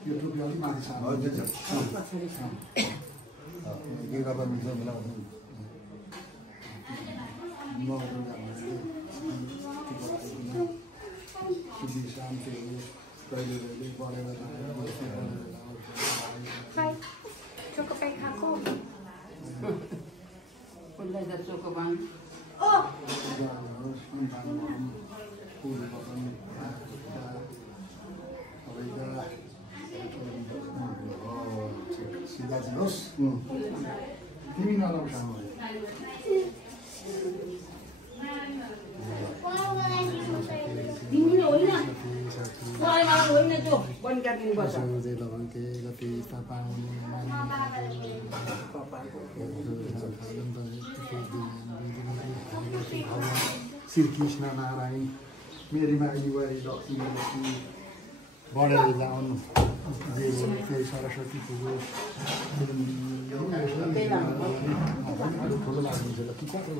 यो टोपी अलिक माथि छ हजुर के गर्दा मिल्छ मिलाउनु Chocopain खाएको उसलाई त चोकोपान सिधा दिनुहोस् तिमी नलाउँ तिमीले होइन होइन जो बन्द गरिदिनुपर्छ श्री कृष्ण नारायण मेरी माइली वारी लक्ष्मी बढेर जाउन् त्यही सरस्वती पुजो अलिक ठुलो लाग्नुहुन्छ कि कति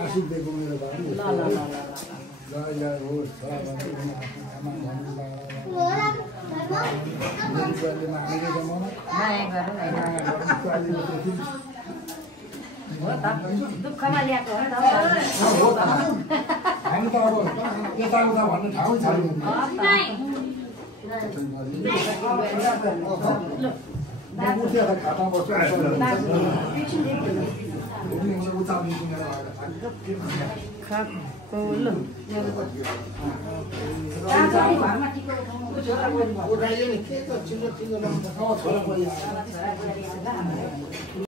आशिक दिएको मेरो बाबु जय होस् दुःखमा ल्याएको हो हामी त अब यताउता भन्ने ठाउँ छैन खाटा बस्छ